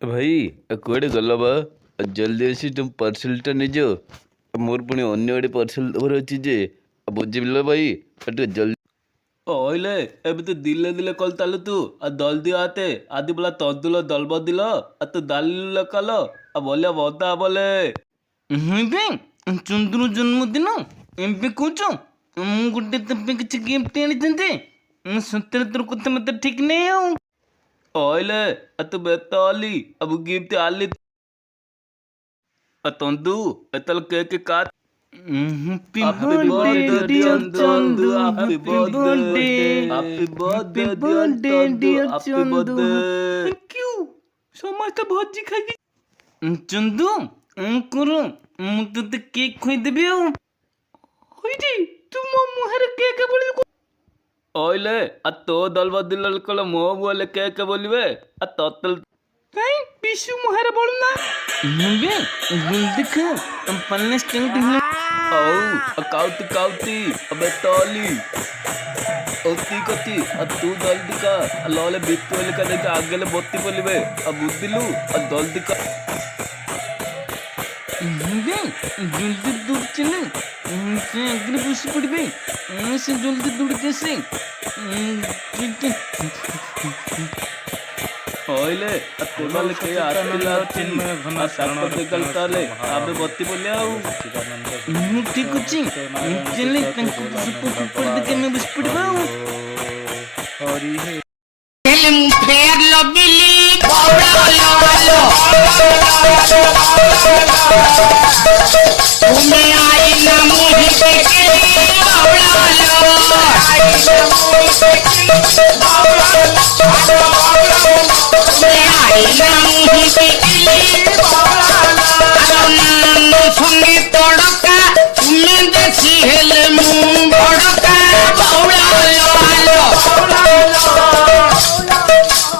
भाई कुआडे गल बा जल्दी आसी तुम पार्सलटा निज मोर पुणी अन्य आड़े पार्सल दबार अच्छी जे बुझिल भाई ଟିକେ जल्दी ओइले एबे तो दिले दिले कल तालु तू जल्दी आते आदि बोला तंदुल दलब दिल तू दाल कल बोलिया बता बोले ଚନ୍ଦ୍ର ଜନ୍ମଦିନ ଏବେ କହୁଛ ମୁଁ ଗୋଟେ ତୋ ପାଇଁ କିଛି ଗିଫ୍ଟ ଆଣିଥାନ୍ତି ସତରେ ତୋର କଥା ମତେ ଠିକ ନାହିଁ ଆଉ ओइले तू बेता आली अब गिफ्ट आली तंदू एतल केक काट happy birthday Chandu happy birthday dear Chandu thank you समस्त भोजी खाई चंदू करो ମୁଁ ତତେ କେକ୍ ଖୁଇଦେବି ଆଉ ହୋଇଛି ତୁ ମୋ ମୁହଁରେ କେକ୍ ବୋଳି ओइले तो दलब दिल कल मो बोले केक बोलिबे ततल କାଇଁ ପିସୁ ମୁହଁରେ ବୋଳୁନା ମୁବେ ଦେଖ ପନ୍ନେ ଷ୍ଟିଙ୍ଗ औ काउती काउती अबे तोली ओती कती तू जल्दी का लले बितोले का देख आगे ले बत्ती बोलिबे बुद्धिलु जल्दी का जल्दी दूर चले से अग्नि बस पड़े से जल्दी दूर कैसे ओइले तोले के आतिला चिन्ह साको देखल ताले आबे बत्ती बोले ମୁଁ ଠିକ ଅଛି ଚଲେ ତାଙ୍କୁ ପड़ दे के मैं बस पड़वा ହେଲେ ମୁଁ ଫେର ଲବିଲି ତୁମେ ଆଇନା ମୁହି ଦେଖି সঙ্গে তড়কা তুমি দেখি হেলে মু বড়কা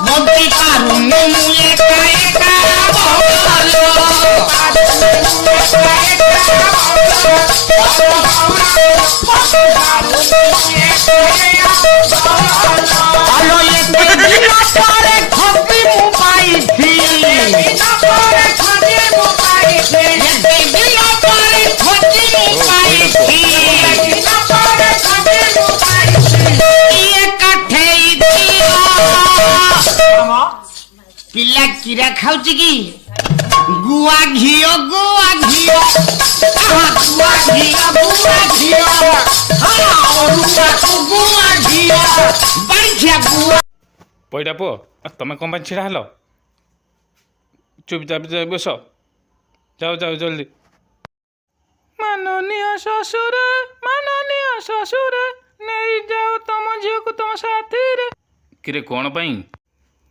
মন্ত্রী পারুনে মু একা একা আলো এতে দিন পরে খপি মু পাইছি पिला कीरा खाऊची की गुआ घियो गुआ घियो गुआ घियो गुआ घियो गुआ घियो बढ़िया गुआ पैटा पुओ तुम कौन पर छिड़ा हेल चुपचाप बस जाओ जाओ जल्दी माननीय ससुर नहीं जाओ तुम झील को तुम साथी रे किरे कौन पाई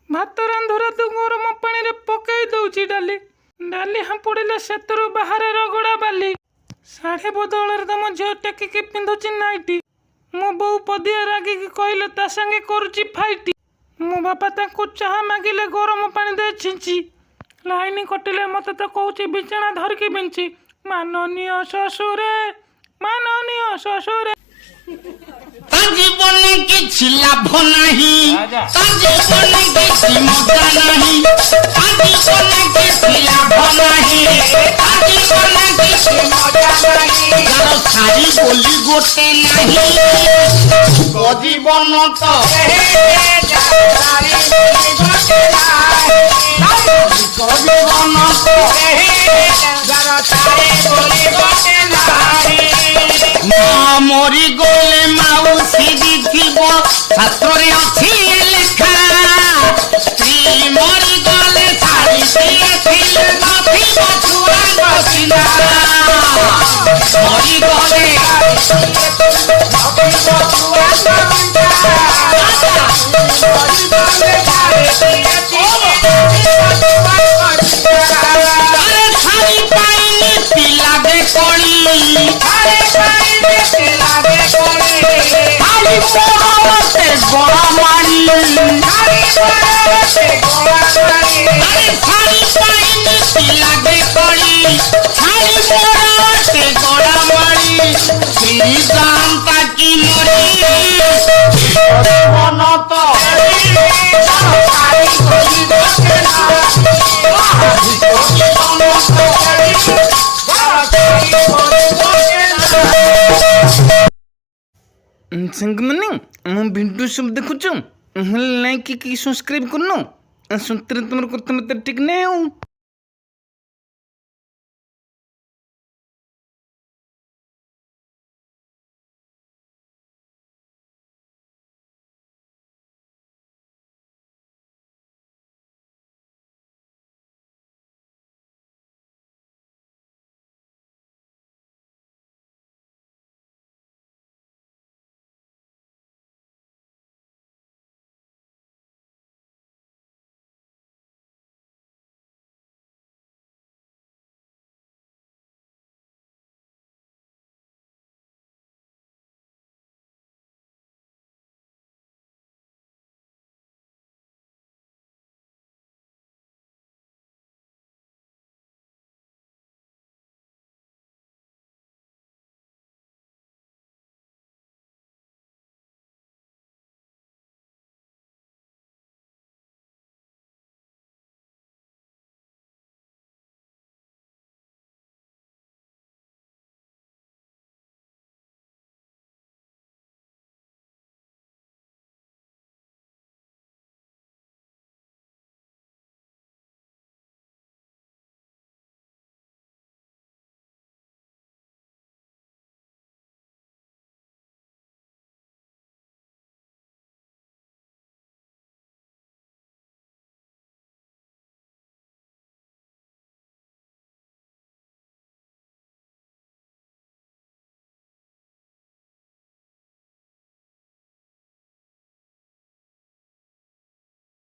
भात रांधुरा तू गरम पानी रे पकई दउची डाली डाली हापुड़िले सेतरु बाहर रगड़ा बाली साढ़े बदल तुम झील टेकिकी पिंधुची नाइटी मो बो पदिया रागिकी कहले ता संगे करुची फाइटी मो बापा ताको चाह मागिले गरम पानी दे छिंची लाइन कटिले मते तो कहूची बिछाना धरकी बिंची माननीय ससुरे জীবনে কিছু লাভ নাহি জীবনে কিছু মজা নাহি জীবনে কিছু লাভ নাহি জীবনে কিছু মজা নাহি যার সারি বলি গোটে নাহি জীবন তো জীবন তো যার সারি বলি গোটে নাহি মরি গলে মাউসি দিথিব শাস্ত্রে অছি লেখা স্ত্রী মরি গলে শাড়ি দিয়েছিল নথিব ছুয়া নথিনা মরি গলে শাড়ি পাইনি পিলাবে কড়ি মন তো ସାଙ୍ଗମାନେ ମୋ ଭିଡ଼ିଓ ସବୁ ଦେଖୁଛୁ ଲାଇକ୍ କି ସବସ୍କ୍ରାଇବ୍ କରୁନ ସତରେ ତୁମର କଥାବାର୍ତ୍ତା ଠିକ୍ ନାହିଁ ଆଉ